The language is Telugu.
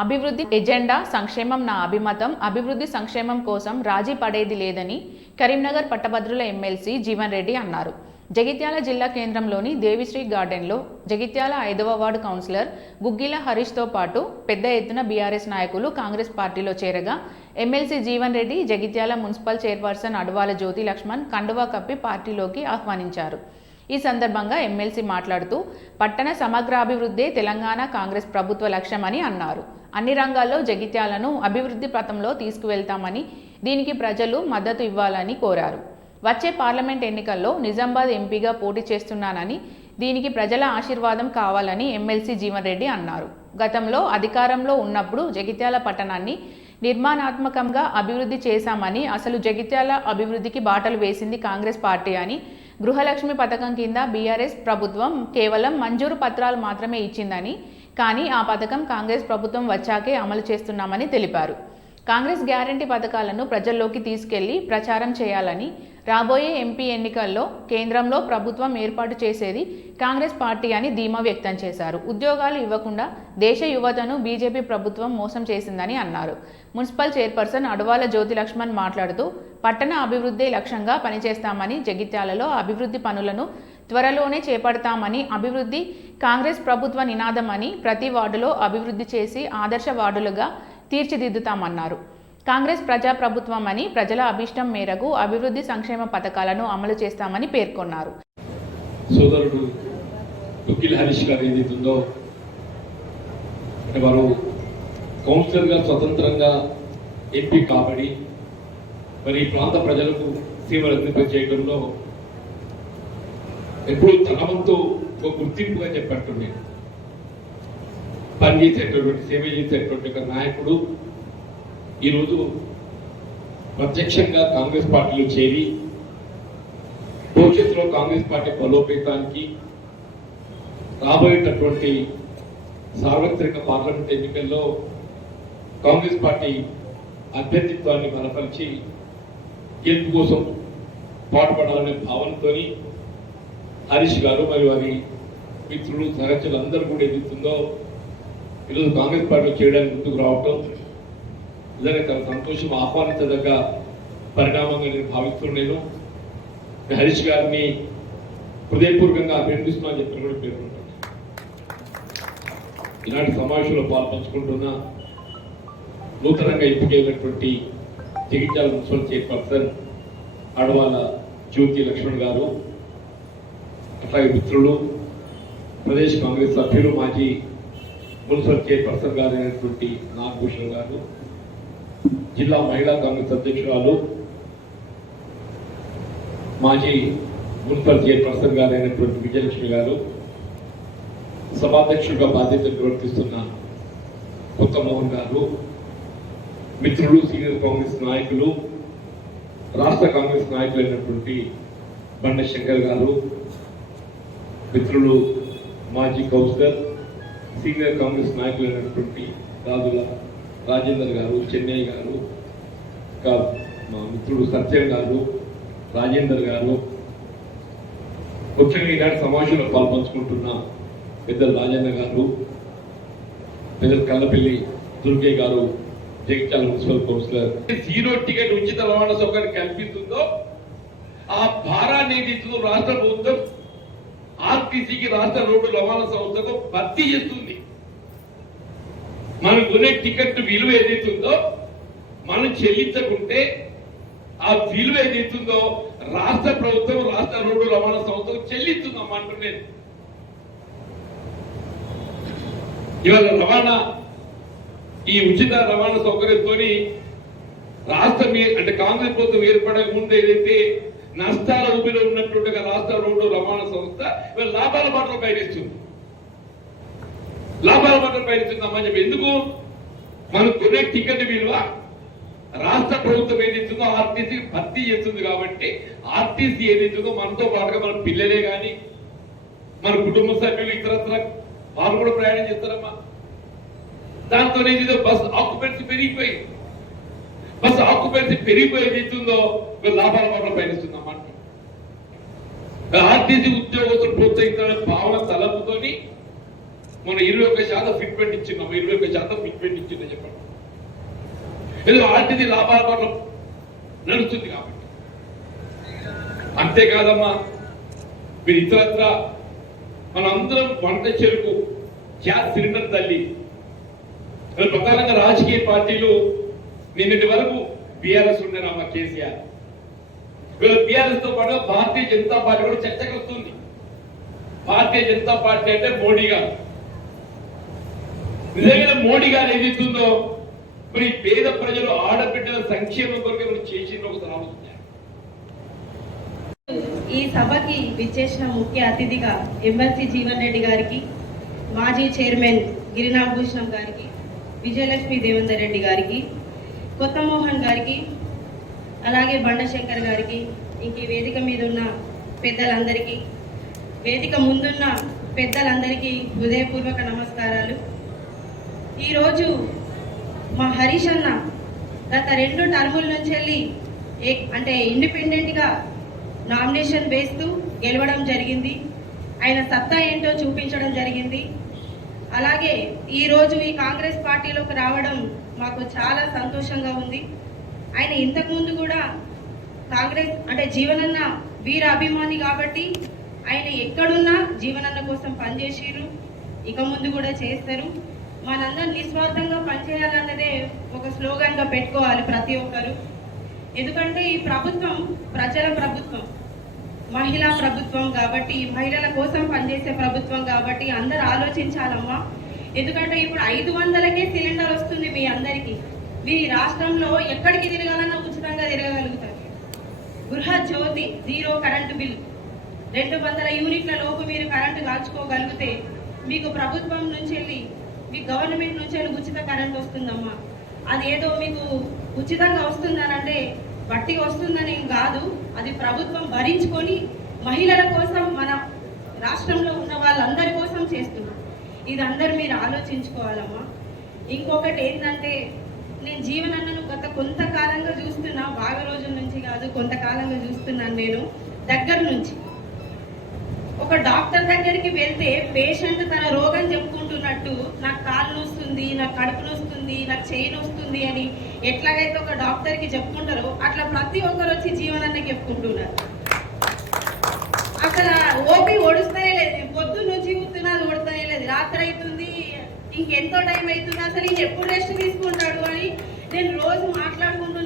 అభివృద్ధి ఎజెండా సంక్షేమం నా అభిమతం. అభివృద్ధి సంక్షేమం కోసం రాజీ పడేది లేదని కరీంనగర్ పట్టభద్రుల ఎమ్మెల్సీ జీవన్ రెడ్డి అన్నారు. జగిత్యాల జిల్లా కేంద్రంలోని దేవిశ్రీ గార్డెన్లో జగిత్యాల 5వ వార్డు కౌన్సిలర్ గుగ్గిల హరీష్తో పాటు పెద్ద ఎత్తున బీఆర్ఎస్ నాయకులు కాంగ్రెస్ పార్టీలో చేరగా MLC Jeevan Reddy Jagtial municipal chairperson Adavala Jyothi Laxman కండువా కప్పి పార్టీలోకి ఆహ్వానించారు. ఈ సందర్భంగా ఎమ్మెల్సీ మాట్లాడుతూ పట్టణ సమగ్రాభివృద్ధే తెలంగాణ కాంగ్రెస్ ప్రభుత్వ లక్ష్యమని అన్నారు. అన్ని రంగాల్లో జగిత్యాలను అభివృద్ధి పథంలో తీసుకువెళ్తామని, దీనికి ప్రజలు మద్దతు ఇవ్వాలని కోరారు. వచ్చే పార్లమెంట్ ఎన్నికల్లో నిజామాబాద్ ఎంపీగా పోటీ చేస్తున్నానని, దీనికి ప్రజల ఆశీర్వాదం కావాలని ఎమ్మెల్సీ జీవన్ రెడ్డి అన్నారు. గతంలో అధికారంలో ఉన్నప్పుడు జగిత్యాల పట్టణాన్ని నిర్మాణాత్మకంగా అభివృద్ధి చేశామని, అసలు జగిత్యాల అభివృద్ధికి బాటలు వేసింది కాంగ్రెస్ పార్టీ అని, గృహలక్ష్మి పథకం కింద బీఆర్ఎస్ ప్రభుత్వం కేవలం మంజూరు పత్రాలు మాత్రమే ఇచ్చిందని, కానీ ఆ పథకం కాంగ్రెస్ ప్రభుత్వం వచ్చాకే అమలు చేస్తున్నామని తెలిపారు. కాంగ్రెస్ గ్యారంటీ పథకాలను ప్రజల్లోకి తీసుకెళ్లి ప్రచారం చేయాలని, రాబోయే ఎంపీ ఎన్నికల్లో కేంద్రంలో ప్రభుత్వం ఏర్పాటు చేసేది కాంగ్రెస్ పార్టీ అని ధీమా వ్యక్తం చేశారు. ఉద్యోగాలు ఇవ్వకుండా దేశ యువతను బీజేపీ ప్రభుత్వం మోసం చేసిందని అన్నారు. మున్సిపల్ చైర్పర్సన్ అడవాల జ్యోతి లక్ష్మణ్ మాట్లాడుతూ పట్టణ అభివృద్ధి లక్ష్యంగా పనిచేస్తామని, జగిత్యాలలో అభివృద్ధి పనులను త్వరలోనే చేపడతామని, అభివృద్ధి కాంగ్రెస్ ప్రభుత్వ నినాదమని, ప్రతి వార్డులో అభివృద్ధి చేసి ఆదర్శ వార్డులుగా తీర్చిదిద్దుతామన్నారు. కాంగ్రెస్ ప్రజాప్రభుత్వం అని, ప్రజల అభిష్టం మేరకు అభివృద్ధి సంక్షేమ పథకాలను అమలు చేస్తామని పేర్కొన్నారు. సోదరుడు గుగ్గిల హరీష్ గారు ఏదైతుందో వారు కౌన్సిలర్గా స్వతంత్రంగా ఎంపీ కాబట్టి మరి ప్రాంత ప్రజలకు సేవలు అందింపజేయడంలో ఎప్పుడు తన వంతు ఒక గుర్తింపుగా చెప్పట్టుండే పనిచేసేటటువంటి సేవ చేసేటువంటి ఒక నాయకుడు ఈరోజు ప్రత్యక్షంగా కాంగ్రెస్ పార్టీలో చేరి భవిష్యత్తులో కాంగ్రెస్ పార్టీ బలోపేతానికి రాబోయేటటువంటి సార్వత్రిక పార్లమెంట్ ఎన్నికల్లో కాంగ్రెస్ పార్టీ అభ్యర్థిత్వాన్ని బలపరిచి గెలుపు కోసం పాటుపడాలనే భావనతో హరీష్ గారు మరియు వారి మిత్రులు సహచరులు అందరూ కూడా ఎదుగుతుందో ఈరోజు కాంగ్రెస్ పార్టీలో చేయడానికి ముందుకు రావటం నిజంగా చాలా సంతోషం, ఆహ్వానించదగ్గ పరిణామంగా నేను భావిస్తున్నాను. హరీష్ గారిని హృదయపూర్వకంగా అభినందిస్తున్నాను చెప్పిన కూడా పేర్కొంటాను. ఇలాంటి సమావేశంలో పాల్పంచుకుంటున్న నూతనంగా ఎంపికైనటువంటి జగిత్యాల మున్సిపల్ చైర్పర్సన్ అడవాల జ్యోతి లక్ష్మణ్ గారు, అట్లాగే మిత్రులు ప్రదేశ్ కాంగ్రెస్ సభ్యులు మాజీ మున్సిపల్ చైర్పర్సన్ గారు అయినటువంటి నాగభూషణ్ గారు, జిల్లా మహిళా కాంగ్రెస్ అధ్యక్షురాలు మాజీ మున్సిపల్ చైర్పర్సన్ గారు అయినటువంటి విజయలక్ష్మి గారు, సభాధ్యక్షుడిగా బాధ్యతలు నిర్వర్తిస్తున్న కొత్త మోహన్ గారు, మిత్రులు సీనియర్ కాంగ్రెస్ నాయకులు, రాష్ట్ర కాంగ్రెస్ నాయకులైనటువంటి బండ శంకర్ గారు, మిత్రులు మాజీ కౌన్సిలర్ సీనియర్ కాంగ్రెస్ నాయకులైనటువంటి రాజుల రాజేందర్ గారు, చెన్నై గారు, ఇంకా మా మిత్రుడు సత్యం గారు, రాజేందర్ గారు, ముఖ్యంగా ఈనాటి సమావేశంలో పాల్పంచుకుంటున్న పెద్దలు రాజేంద్ర గారు, పెద్దలు కల్లపల్లి దుర్గయ్య గారు, Jagtial municipal councillor. Zero ticket ఉచిత రవాణా సౌకర్యం కల్పిస్తుందో ఆ భారాన్ని ఏదైతుందో రాష్ట్ర ప్రభుత్వం ఆర్టీసీకి, రాష్ట్ర రోడ్డు రవాణా సంస్థకు భర్తీ చేస్తుంది. మనం కొనే టికెట్ విలువ ఏదైతుందో మనం చెల్లించకుంటే ఆ విలువ ఏదైతుందో రాష్ట్ర ప్రభుత్వం, రాష్ట్ర రోడ్డు రవాణా సంస్థకు చెల్లిస్తుందమ్మా అంటున్నాను. ఇవాళ రవాణా ఈ ఉచిత రవాణా సౌకర్యంతో రాష్ట్రం అంటే కాంగ్రెస్ ప్రభుత్వం ఏర్పడక ముందు ఏదైతే నష్టాల ఊపిలో ఉన్నటువంటి రాష్ట్ర రోడ్డు రవాణా సంస్థ ఇవాళ లాభాల బాటలో పయనిస్తుంది. లాభాల బాటలో పయనిస్తుందమ్మా చెప్పి ఎందుకు? మనం కొనే టికెట్ విలువ రాష్ట్ర ప్రభుత్వం ఏదైతుందో ఆర్టీసీ భర్తీ చేస్తుంది కాబట్టి ఆర్టీసీ ఏదైతుందో మనతో పాటుగా మన పిల్లలే కానీ మన కుటుంబ సభ్యులు ఇతరత్ర వాళ్ళు కూడా ప్రయాణం చేస్తారమ్మా. దాంతో ఏదో బస్ ఆక్యుపెన్సీ పెరిగిపోయింది. బస్ ఆక్యుపెన్సీ పెరిగిపోయి ఏదైతుందో లాభాల బాటలో పయనిస్తుందమ్మా. ఆర్టీసీ ఉద్యోగస్తులు ప్రోత్సహించాలనే భావన తలపుతోని మన 21% ఫిట్మెంట్ ఇచ్చినాం, 21% ఫిట్మెంట్ ఇచ్చిందని చెప్పండి. ఏదో ఆర్టీసీ లాభాల పట్ల నడుస్తుంది కాబట్టి. అంతేకాదమ్మా, మీరు ఇతరత్ర మనందరం వంట చెరుకు గ్యాస్ సిలిండర్ తల్లి. ప్రధానంగా రాజకీయ పార్టీలు నిన్నటి వరకు బీఆర్ఎస్ ఉండేనమ్మా కేసీఆర్. వీళ్ళు బీఆర్ఎస్ తో పాటు భారతీయ జనతా పార్టీ కూడా చర్చకు వస్తుంది. భారతీయ జనతా పార్టీ అంటే మోడీ గారు. నిజంగా మోడీ గారు ఏదైతుందో మరి పేద ప్రజలు ఆడబిడ్డల సంక్షేమం కొరకు మనం చేసిన ఒకసారి ఆలోచించారు. ఈ సభకి విచ్చేసిన ముఖ్య అతిథిగా ఎమ్మెల్సీ జీవన్ రెడ్డి గారికి, మాజీ చైర్మన్ గిరినాభూషణం గారికి, విజయలక్ష్మి దేవేందర్ రెడ్డి గారికి, కొత్త మోహన్ గారికి, అలాగే బండశంకర్ గారికి, ఇంక ఈ వేదిక మీద ఉన్న పెద్దలందరికీ, వేదిక ముందున్న పెద్దలందరికీ హృదయపూర్వక నమస్కారాలు. ఈరోజు మా హరీష్ అన్న గత 2 టర్ముల నుంచి వెళ్ళి అంటే ఇండిపెండెంట్గా నామినేషన్ వేస్తూ గెలవడం జరిగింది. ఆయన సత్తా ఏంటో చూపించడం జరిగింది. అలాగే ఈరోజు ఈ కాంగ్రెస్ పార్టీలోకి రావడం మాకు చాలా సంతోషంగా ఉంది. ఆయన ఇంతకుముందు కూడా కాంగ్రెస్ అంటే జీవనన్న వీర అభిమాని కాబట్టి ఆయన ఎక్కడున్నా జీవనన్న కోసం పనిచేసిర్రు, ఇక ముందు కూడా చేస్తారు. మనందరం నిస్వార్థంగా పనిచేయాలన్నదే ఒక స్లోగన్గా పెట్టుకోవాలి ప్రతి ఒక్కరు. ఎందుకంటే ఈ ప్రభుత్వం ప్రజల ప్రభుత్వం, మహిళా ప్రభుత్వం కాబట్టి, మహిళల కోసం పనిచేసే ప్రభుత్వం కాబట్టి అందరూ ఆలోచించాలమ్మా. ఎందుకంటే ఇప్పుడు 500కే సిలిండర్ వస్తుంది మీ అందరికీ. మీ రాష్ట్రంలో ఎక్కడికి తిరగాలన్నా ఉచితంగా తిరగగలుగుతారు. గృహ జ్యోతి, 0 కరెంటు బిల్, 200 యూనిట్ల లోపు మీరు కరెంటు కాల్చుకోగలిగితే మీకు ప్రభుత్వం నుంచి వెళ్ళి, మీ గవర్నమెంట్ నుంచి వెళ్ళి ఉచిత కరెంట్ వస్తుందమ్మా. అదేదో మీకు ఉచితంగా వస్తుందనంటే బట్టిగా వస్తుందని కాదు, అది ప్రభుత్వం భరించుకొని మహిళల కోసం మన రాష్ట్రంలో ఉన్న వాళ్ళందరి కోసం చేస్తున్నాం. ఇది అందరు మీరు ఆలోచించుకోవాలమ్మా. ఇంకొకటి ఏంటంటే, నేను జీవనన్నను గత కొంతకాలంగా చూస్తున్నా, బాగా రోజుల నుంచి కాదు, కొంతకాలంగా చూస్తున్నాను నేను దగ్గర నుంచి. ఒక డాక్టర్ దగ్గరికి వెళ్తే పేషెంట్ తన రోగం చెప్పుకుంటున్నట్టు, నాకు కాలు నొస్తుంది, నాకు కడుపు నొస్తుంది, నాకు చెయ్యి నొస్తుంది అని ఎట్లాగైతే ఒక డాక్టర్కి చెప్పుకుంటారో అట్లా ప్రతి ఒక్కరు వచ్చి జీవనాన్ని చెప్పుకుంటున్నారు. అసలు ఓపీ ఓడుస్తూనే లేదు, పొద్దున్న నుంచి కూర్చున్నా అది ఓడుతూనే లేదు, రాత్రి అవుతుంది, ఇంకెంతో టైం అవుతుంది, అసలు ఇంకెప్పుడు రెస్ట్ తీసుకుంటాడు అని నేను రోజు మాట్లాడుకుంటున్నాను.